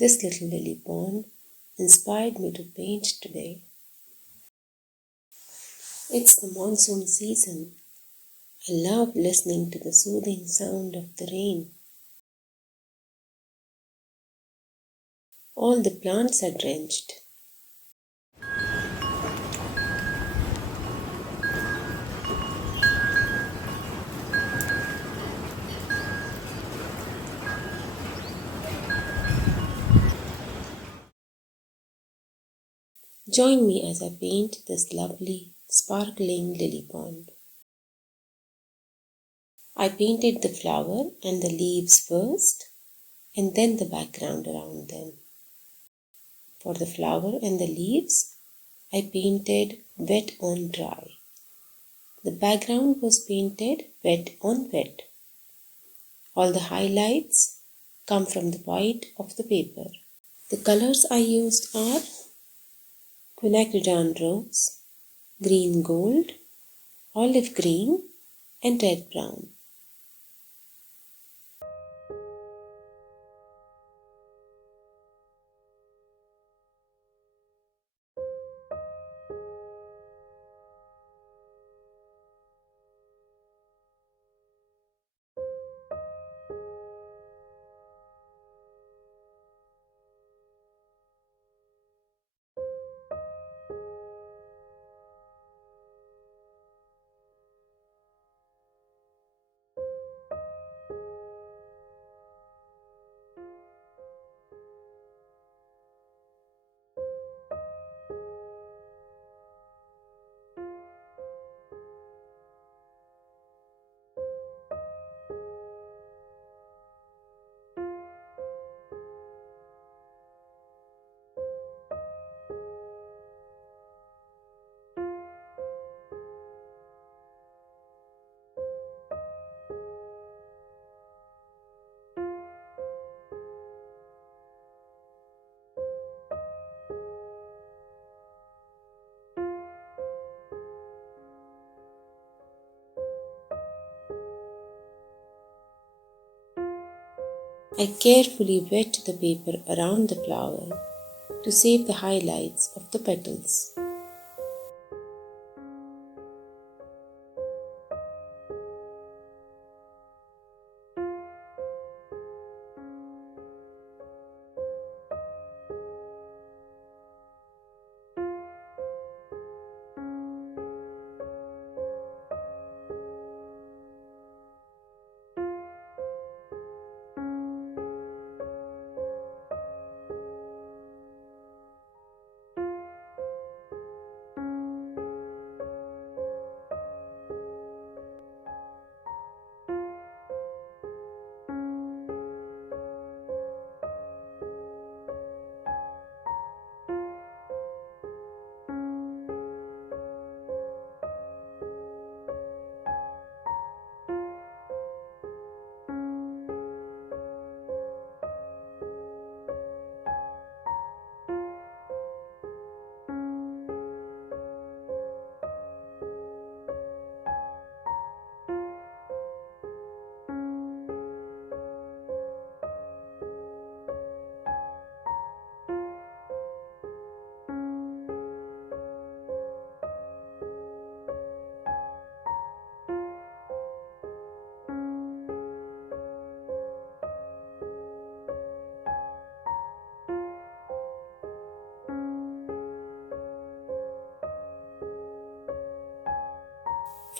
This little lily pond inspired me to paint today. It's the monsoon season. I love listening to the soothing sound of the rain. All the plants are drenched. Join me as I paint this lovely, sparkling lily pond. I painted the flower and the leaves first, and then the background around them. For the flower and the leaves, I painted wet on dry. The background was painted wet on wet. All the highlights come from the white of the paper. The colors I used are quinacridone rose, green gold, olive green, and red brown. I carefully wet the paper around the flower to save the highlights of the petals.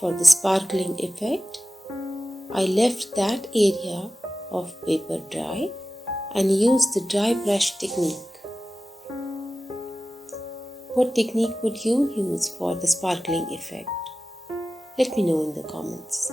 For the sparkling effect, I left that area of paper dry and used the dry brush technique. What technique would you use for the sparkling effect? Let me know in the comments.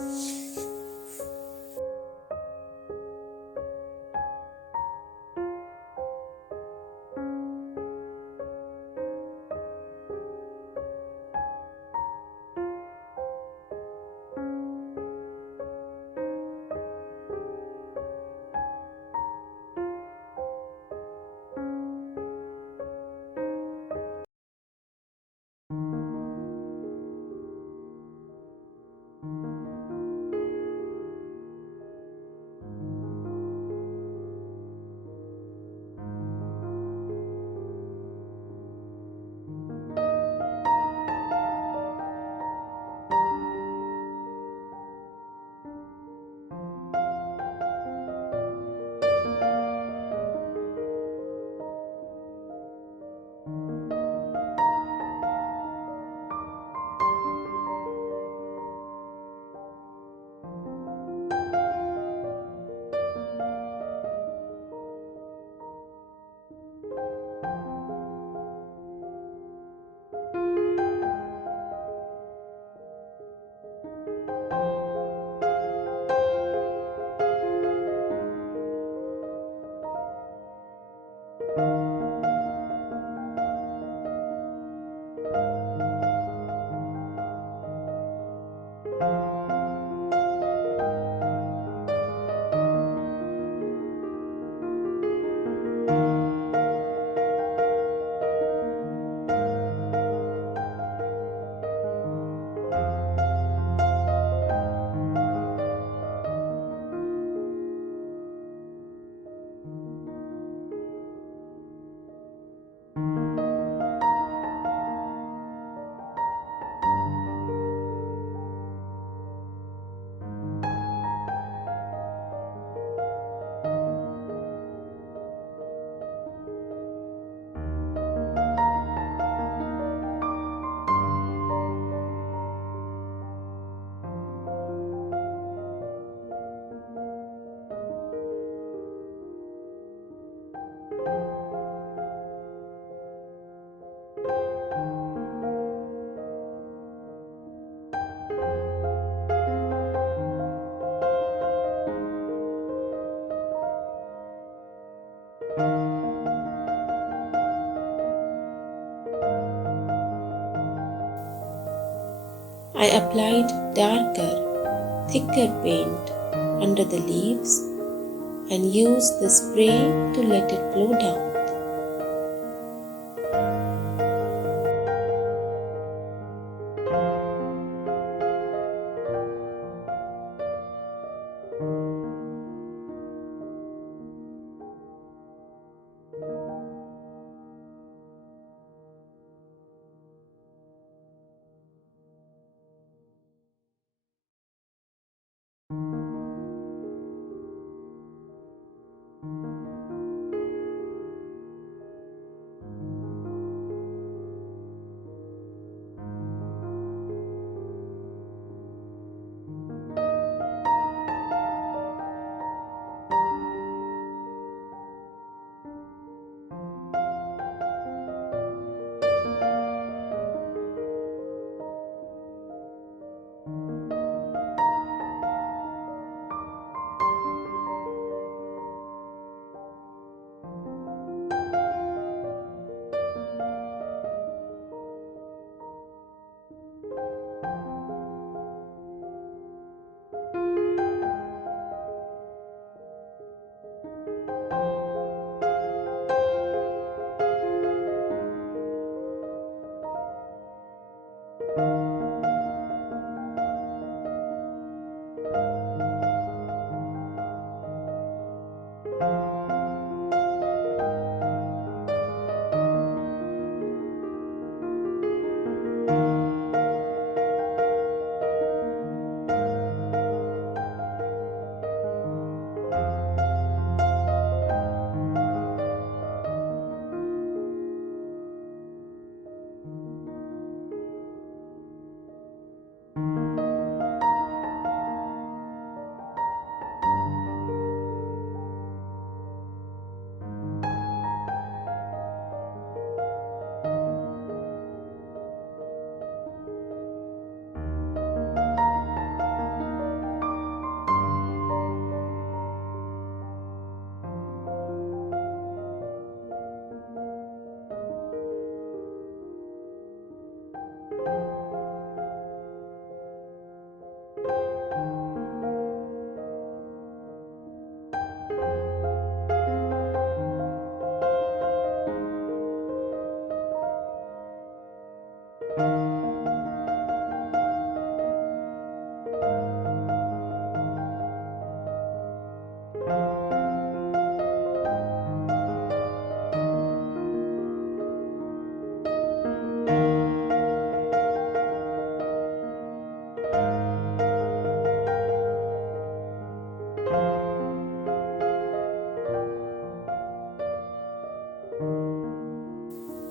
I applied darker, thicker paint under the leaves and used the spray to let it flow down.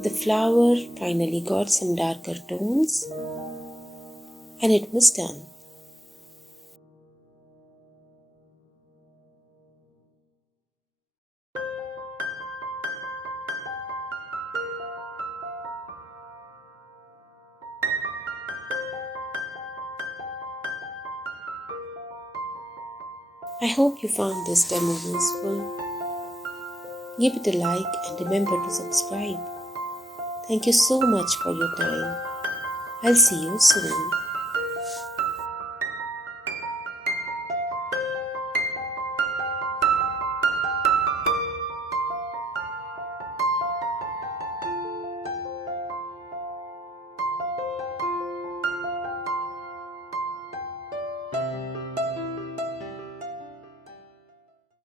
The flower finally got some darker tones and it was done. I hope you found this demo useful. Give it a like and remember to subscribe. Thank you so much for your time. I'll see you soon.